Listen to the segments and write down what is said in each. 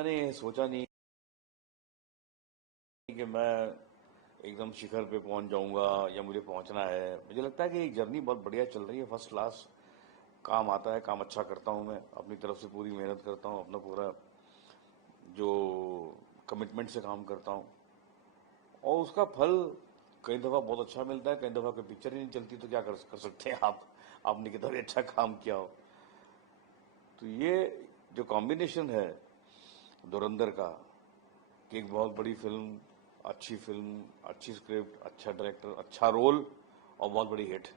मैंने सोचा नहीं कि मैं एकदम शिखर पे पहुंच जाऊंगा या मुझे पहुंचना है। मुझे लगता है कि एक जर्नी बहुत बढ़िया चल रही है, फर्स्ट क्लास काम आता है, काम अच्छा करता हूं मैं, अपनी तरफ से पूरी मेहनत करता हूं, अपना पूरा जो कमिटमेंट से काम करता हूं और उसका फल कई दफ़ा बहुत अच्छा मिलता है, कई दफ़ा कोई पिक्चर ही नहीं चलती तो क्या कर सकते हैं आप। आपने कितना भी अच्छा काम किया हो। तो ये जो कॉम्बिनेशन है धुरंधर का कि एक बहुत बड़ी फिल्म, अच्छी स्क्रिप्ट, अच्छा डायरेक्टर, अच्छा रोल और बहुत बड़ी हिट,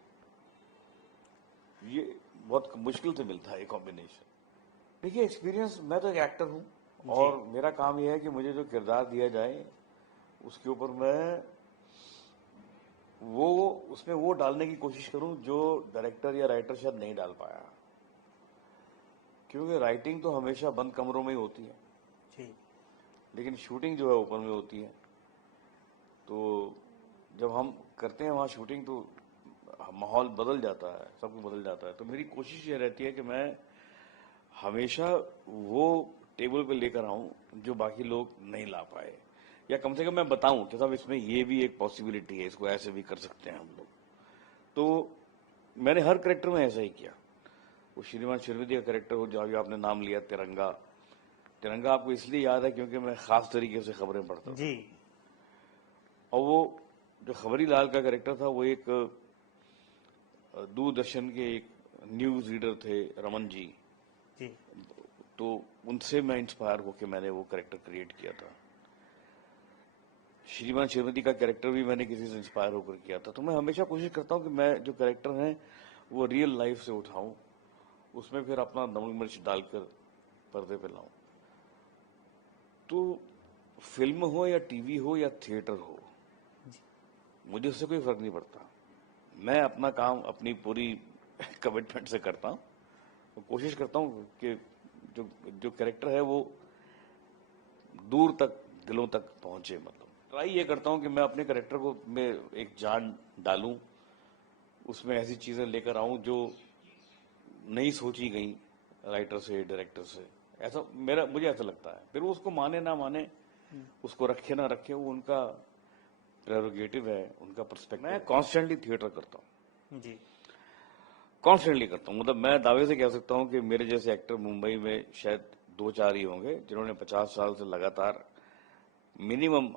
ये बहुत मुश्किल से मिलता है ये कॉम्बिनेशन। देखिए एक्सपीरियंस, मैं तो एक एक्टर हूँ जी। और मेरा काम यह है कि मुझे जो किरदार दिया जाए उसके ऊपर मैं वो उसमें वो डालने की कोशिश करूं जो डायरेक्टर या राइटर शायद नहीं डाल पाया, क्योंकि राइटिंग तो हमेशा बंद कमरों में ही होती है जी। लेकिन शूटिंग जो है ओपन में होती है। तो जब हम करते हैं वहाँ शूटिंग तो माहौल बदल जाता है, सब कुछ बदल जाता है। तो मेरी कोशिश ये रहती है कि मैं हमेशा वो टेबल पे लेकर आऊं जो बाकी लोग नहीं ला पाए, या कम से कम मैं बताऊं कि साहब इसमें ये भी एक पॉसिबिलिटी है, इसको ऐसे भी कर सकते हैं हम लोग। तो मैंने हर करेक्टर में ऐसा ही किया। वो श्रीमान श्रीमती का करेक्टर हो, जो अभी आपने नाम लिया तिरंगा, तिरंगा आपको इसलिए याद है क्योंकि मैं खास तरीके से खबरें पढ़ता था। जी। और वो जो खबरी लाल का कैरेक्टर था वो एक दूरदर्शन के एक न्यूज रीडर थे, रमन जी। जी। तो उनसे मैं इंस्पायर होकर मैंने वो कैरेक्टर क्रिएट किया था। श्रीमान श्रीमती का कैरेक्टर भी मैंने किसी से इंस्पायर होकर किया था। तो मैं हमेशा कोशिश करता हूँ कि मैं जो कैरेक्टर हैं वो रियल लाइफ से उठाऊं, उसमें फिर अपना नमक मिर्च डालकर पर्दे पे लाऊं। तो फिल्म हो या टीवी हो या थिएटर हो, मुझे उससे कोई फर्क नहीं पड़ता। मैं अपना काम अपनी पूरी कमिटमेंट से करता हूँ और कोशिश करता हूँ कि जो जो कैरेक्टर है वो दूर तक, दिलों तक पहुंचे। मतलब ट्राई ये करता हूँ कि मैं अपने कैरेक्टर को में एक जान डालूं, उसमें ऐसी चीजें लेकर आऊं जो नहीं सोची गई राइटर से, डायरेक्टर से। ऐसा मुझे ऐसा लगता है। फिर वो उसको माने ना माने, उसको रखे ना रखे, वो उनका प्रेरोगेटिव है, उनका पर्सपेक्टिव। मैं कॉन्स्टेंटली थिएटर करता हूँ, जी। कॉन्स्टेंटली करता हूँ। मतलब मैं दावे से कह सकता हूँ कि मेरे जैसे एक्टर मुंबई में शायद 2-4 ही होंगे जिन्होंने 50 साल से लगातार मिनिमम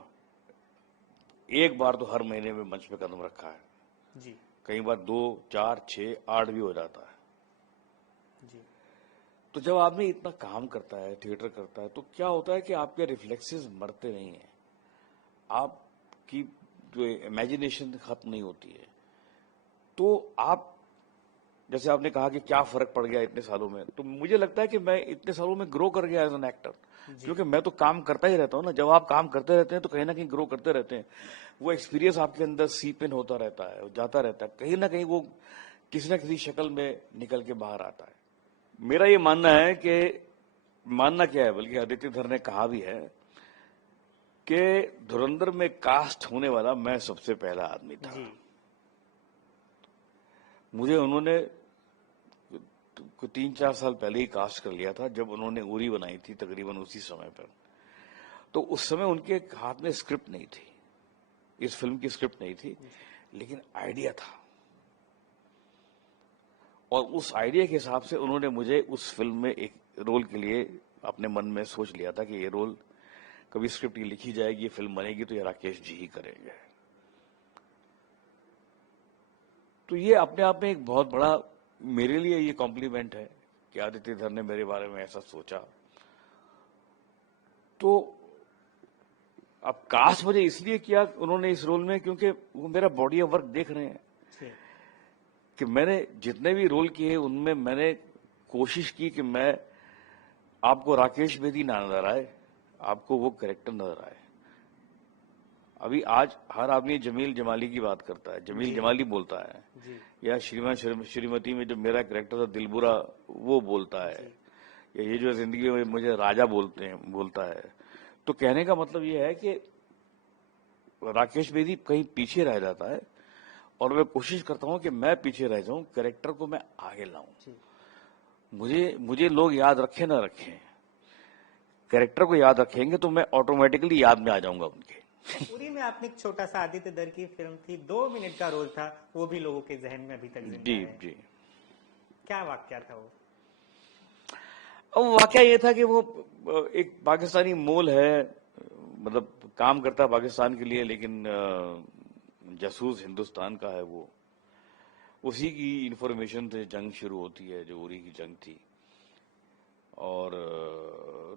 एक बार तो हर महीने में मंच पे कदम रखा है। जी। कई बार 2, 4, 6, 8 भी हो जाता है। जी। तो जब आदमी इतना काम करता है, थिएटर करता है, तो क्या होता है कि आपके रिफ्लेक्सेस मरते नहीं है, आपकी जो इमेजिनेशन खत्म नहीं होती है। तो आप, जैसे आपने कहा कि क्या फर्क पड़ गया इतने सालों में, तो मुझे लगता है कि मैं इतने सालों में ग्रो कर गया एज एन एक्टर, क्योंकि मैं तो काम करता ही रहता हूँ ना। जब आप काम करते रहते हैं तो कहीं ना कहीं ग्रो करते रहते हैं। वो एक्सपीरियंस आपके अंदर सीप इन होता रहता है, जाता रहता है, कहीं ना कहीं वो किसी न किसी शक्ल में निकल के बाहर आता है। मेरा ये मानना है कि, मानना क्या है बल्कि आदित्य धर ने कहा भी है कि धुरंधर में कास्ट होने वाला मैं सबसे पहला आदमी था। जी। मुझे उन्होंने 3-4 साल पहले ही कास्ट कर लिया था, जब उन्होंने उरी बनाई थी तकरीबन उसी समय पर। तो उस समय उनके हाथ में स्क्रिप्ट नहीं थी, इस फिल्म की स्क्रिप्ट नहीं थी, लेकिन आइडिया था। और उस आइडिया के हिसाब से उन्होंने मुझे उस फिल्म में एक रोल के लिए अपने मन में सोच लिया था कि ये रोल कभी स्क्रिप्ट लिखी जाएगी, ये फिल्म बनेगी तो ये राकेश जी ही करेंगे। तो ये अपने आप में एक बहुत बड़ा मेरे लिए ये कॉम्प्लीमेंट है कि आदित्य धर ने मेरे बारे में ऐसा सोचा। तो अब कास्ट मुझे इसलिए किया उन्होंने इस रोल में क्योंकि वो मेरा बॉडी ऑफ वर्क देख रहे हैं कि मैंने जितने भी रोल किए उनमें मैंने कोशिश की कि मैं, आपको राकेश बेदी ना नजर आए, आपको वो कैरेक्टर नजर आए। अभी आज हर आदमी जमील जमाली की बात करता है, जमील जमाली बोलता है, या श्रीमान श्रीमती में जो मेरा कैरेक्टर था दिलबुरा वो बोलता है, या ये जो जिंदगी में मुझे राजा बोलता है। तो कहने का मतलब ये है कि राकेश बेदी कहीं पीछे रह जाता है और मैं कोशिश करता हूं कि मैं पीछे रह जाऊं, कैरेक्टर को मैं आगे लाऊं। मुझे लोग याद रखें ना रखें, कैरेक्टर को याद रखेंगे तो मैं ऑटोमेटिकली याद में आ जाऊंगा उनके। उरी में आपने एक छोटा सा आदित्य दर की फिल्म थी, 2 मिनट का रोल था, वो भी लोगों के जहन में अभी तक जिंदा जी है। जी। क्या वाक्या था वो? अब वाकया ये था कि वो एक पाकिस्तानी मोल है, मतलब काम करता है पाकिस्तान के लिए, लेकिन जासूस हिंदुस्तान का है वो। उसी की इंफॉर्मेशन से जंग शुरू होती है, जो उरी की जंग थी। और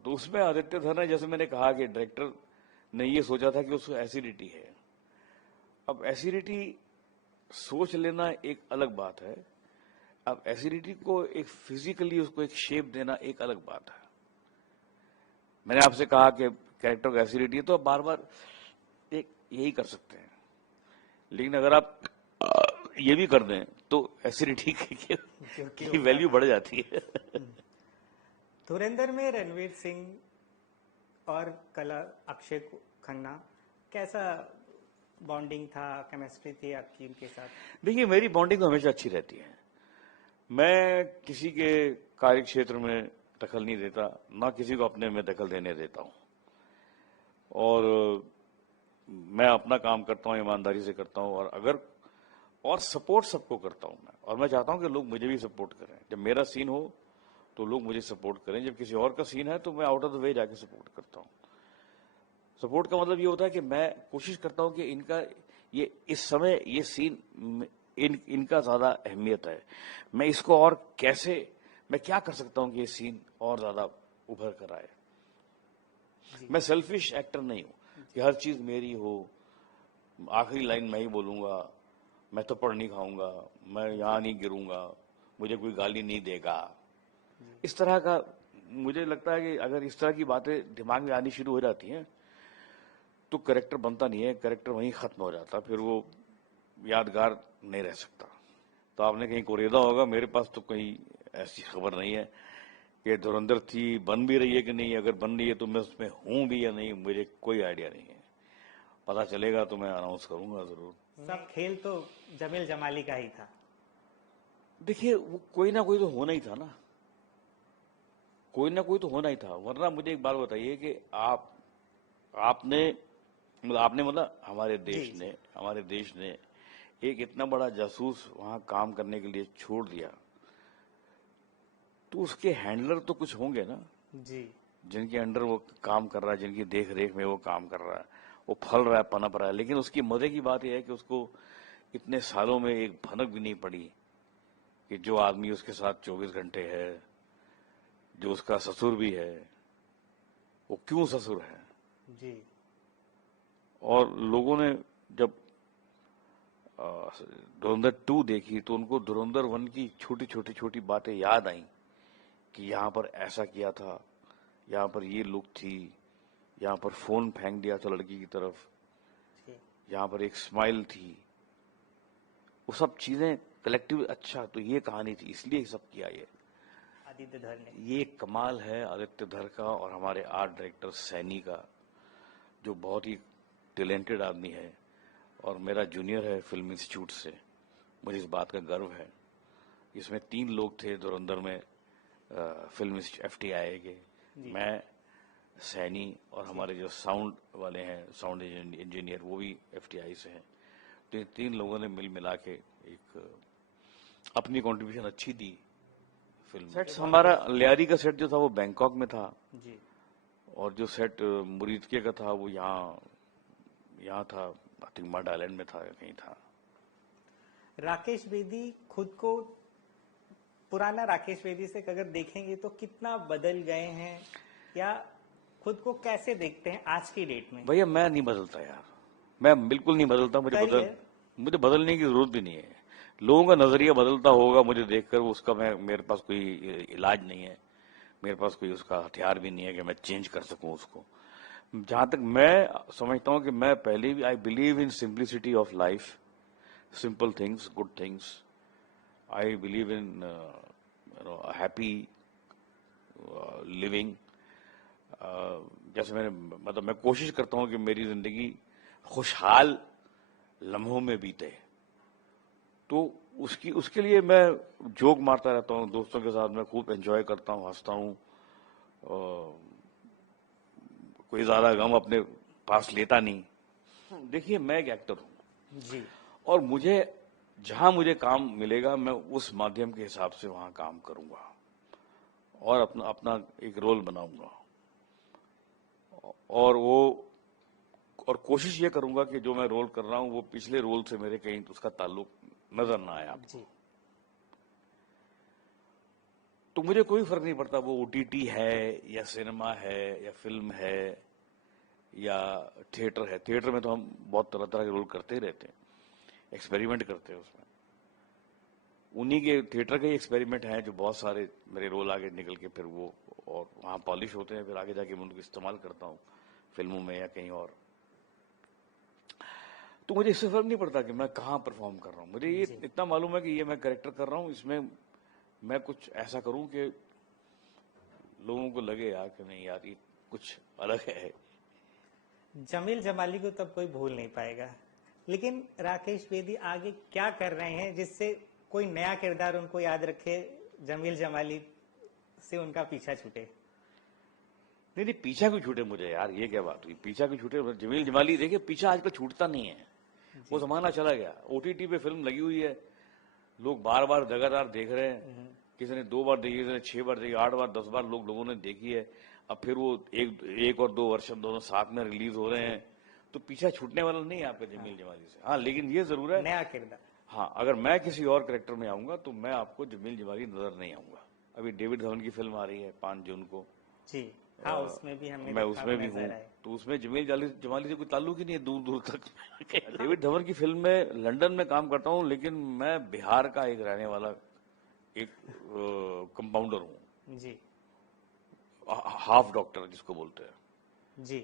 तो उसमें आदित्य धर ने, जैसे मैंने कहा कि डायरेक्टर ने ये सोचा था कि उसको एसिडिटी है। अब एसिडिटी सोच लेना एक अलग बात है, अब एसिडिटी को एक फिजिकली उसको एक शेप देना एक अलग बात है। मैंने आपसे कहा कि कैरेक्टर को एसिडिटी है, तो आप बार बार एक यही कर सकते हैं, लेकिन अगर आप ये भी कर दें तो एसिडिटी जो कि की उल्टा वैल्यू था। बढ़ जाती है। धुरंधर में रणवीर सिंह और कला अक्षय खन्ना, कैसा बॉन्डिंग था, केमिस्ट्री थी आपकी उनके साथ? देखिए, मेरी बॉन्डिंग तो हमेशा अच्छी रहती है। मैं किसी के कार्य क्षेत्र में दखल नहीं देता, ना किसी को अपने में दखल देने देता हूं, और मैं अपना काम करता हूं, ईमानदारी से करता हूं, और सपोर्ट सबको करता हूं मैं, और मैं चाहता हूं कि लोग मुझे भी सपोर्ट करें। जब मेरा सीन हो तो लोग मुझे सपोर्ट करें, जब किसी और का सीन है तो मैं आउट ऑफ द वे जाके सपोर्ट करता हूं। सपोर्ट का मतलब ये होता है कि मैं कोशिश करता हूं कि इनका ये इस समय ये सीन इनका ज्यादा अहमियत है, मैं इसको और कैसे, मैं क्या कर सकता हूं कि ये सीन और ज्यादा उभर कर आए। मैं सेल्फिश एक्टर नहीं हूं कि हर चीज मेरी हो, आखिरी लाइन मैं ही बोलूंगा, मैं थप्पड़ नहीं खाऊंगा, मैं यहां नहीं गिरूंगा, मुझे कोई गाली नहीं देगा। इस तरह का मुझे लगता है कि अगर इस तरह की बातें दिमाग में आनी शुरू हो जाती हैं तो कैरेक्टर बनता नहीं है, कैरेक्टर वहीं खत्म हो जाता, फिर वो यादगार नहीं रह सकता। तो आपने कहीं कोरेदा होगा, मेरे पास तो कहीं ऐसी खबर नहीं है कि धुरंधर थी, बन भी रही है कि नहीं। अगर बन रही है तो मैं उसमें हूं भी या नहीं, मुझे कोई आइडिया नहीं है। पता चलेगा तो मैं अनाउंस करूंगा जरूर। सब खेल तो जमील जमाली का ही था। देखिए, वो कोई ना कोई तो होना ही था ना, कोई ना कोई तो होना ही था। वरना मुझे एक बात बताइए कि आपने मतलब हमारे देश ने एक इतना बड़ा जासूस वहां काम करने के लिए छोड़ दिया, तो उसके हैंडलर तो कुछ होंगे ना, जी जिनके अंडर वो काम कर रहा है, जिनकी देख रेख में वो काम कर रहा है, वो फल रहा है, पनप रहा है। लेकिन उसकी मजे की बात यह है कि उसको इतने सालों में एक भनक भी नहीं पड़ी कि जो आदमी उसके साथ 24 घंटे है, जो उसका ससुर भी है, वो क्यों ससुर है। जी और लोगों ने जब धुरंधर 2 देखी तो उनको धुरंधर 1 की छोटी बातें याद आई कि यहाँ पर ऐसा किया था, यहाँ पर ये लुक थी, यहाँ पर फोन फेंक दिया था लड़की की तरफ, यहाँ पर एक स्माइल थी, वो सब चीजें कलेक्टिव। अच्छा, तो ये कहानी थी, इसलिए सब किया। ये आदित्य धर ने। ये कमाल है आदित्य धर का और हमारे आर्ट डायरेक्टर सैनी का, जो बहुत ही टैलेंटेड आदमी है और मेरा जूनियर है फिल्म इंस्टीट्यूट से। मुझे इस बात का गर्व है। इसमें 3 लोग थे धुरंधर में, फिल्म FTI के, मैं, सैनी और हमारे जो साउंड वाले हैं, साउंड इंजीनियर, वो भी FTI से हैं। तो ये 3 लोगों ने मिल मिला के एक अपनी कंट्रीब्यूशन अच्छी दी फिल्म। सेट्स, हमारा लियारी का सेट जो था वो बैंकॉक में था जी और जो सेट मुरीदके का था वो यहाँ था, आई थिंक मड आइलैंड में था, कहीं था। राकेश बेदी खुद को, पुराना राकेश बेदी से अगर देखेंगे तो कितना बदल गए हैं, या खुद को कैसे देखते हैं आज की डेट में? भैया, मैं नहीं बदलता यार, मैं बिल्कुल नहीं बदलता। करियर मुझे बदलने की जरूरत भी नहीं है। लोगों का नजरिया बदलता होगा मुझे देखकर, उसका मेरे पास कोई इलाज नहीं है, मेरे पास कोई उसका हथियार भी नहीं है कि मैं चेंज कर सकूं उसको। जहां तक मैं समझता हूं कि मैं पहले भी, I believe in simplicity of life, simple things, good things. I believe in happy living. जैसे मैं कोशिश करता हूं कि मेरी जिंदगी खुशहाल लम्हों में बीते, तो उसके लिए मैं जोक मारता रहता हूँ दोस्तों के साथ, मैं खूब एंजॉय करता हूँ, हंसता हूँ। कोई ज्यादा गम अपने पास लेता नहीं। देखिए, मैं एक एक्टर हूँ जी और मुझे जहां मुझे काम मिलेगा मैं उस माध्यम के हिसाब से वहां काम करूंगा और अपना अपना एक रोल बनाऊंगा और कोशिश ये करूंगा कि जो मैं रोल कर रहा हूं वो पिछले रोल से मेरे कहीं उसका ताल्लुक नजर ना आए आपको। जी तो मुझे कोई फर्क नहीं पड़ता वो ओटीटी है या सिनेमा है या फिल्म है या थिएटर है। थिएटर में तो हम बहुत तरह तरह के रोल करते ही रहते हैं, एक्सपेरिमेंट करते हैं उसमें। उन्हीं के थिएटर के एक्सपेरिमेंट हैं जो बहुत सारे मेरे रोल आगे निकल के फिर वो और वहां पॉलिश होते हैं, फिर आगे जाके मैं उनको इस्तेमाल करता हूँ फिल्मों में या कहीं और। तो मुझे इससे फर्क नहीं पड़ता कि मैं कहाँ परफॉर्म कर रहा हूँ। मुझे ये जी इतना मालूम है कि ये मैं कैरेक्टर कर रहा हूँ, इसमें मैं कुछ ऐसा करूँ कि लोगों को लगे यार कि नहीं यार ये कुछ अलग है। जमील जमाली को तब कोई भूल नहीं पाएगा, लेकिन राकेश बेदी आगे क्या कर रहे हैं जिससे कोई नया किरदार उनको याद रखे, जमील जमाली से उनका पीछा छूटे? नहीं नहीं, पीछा क्यों छूटे मुझे यार, ये क्या बात हुई? पीछा क्यों छूटे? जमील जमाली देखिए, पीछा आजकल छूटता नहीं है, वो जमाना चला गया। ओटीटी पे फिल्म लगी हुई है, लोग बार बार लगातार देख रहे हैं। किसी ने 2 बार देखी, किसी ने 6 बार देखी, 8 बार 10 बार लोगों ने देखी है। अब फिर वो एक और 2 वर्षन दोनों साथ में रिलीज हो रहे हैं, तो पीछा छूटने वाला नहीं है आपका जमील जमाली से। हाँ, लेकिन ये जरूर है, नया किरदार। हाँ, अगर मैं किसी और कैरेक्टर में आऊंगा तो मैं आपको जमील जमाली नजर नहीं आऊंगा। अभी डेविड धवन की फिल्म आ रही है 5 जून को, जी हाँ, उसमें भी हमने मैं देखा, उसमें भी हूँ, नजर आए। तो उसमें जमील जमाली से कोई ताल्लुक ही नहीं है दूर दूर तक। डेविड धवन की फिल्म में लंदन में काम करता हूँ, लेकिन मैं बिहार का एक रहने वाला एक कंपाउंडर हूँ, जी हाफ डॉक्टर जिसको बोलते हैं। जी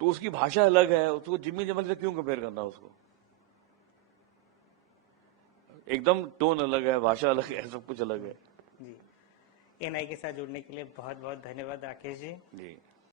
तो उसकी भाषा अलग है, उसको जमील जमाली से क्यों कंपेयर करना? उसको एकदम टोन अलग है, भाषा अलग है, सब कुछ अलग है। जी। एनआई के साथ जुड़ने के लिए बहुत बहुत धन्यवाद राकेश जी। जी।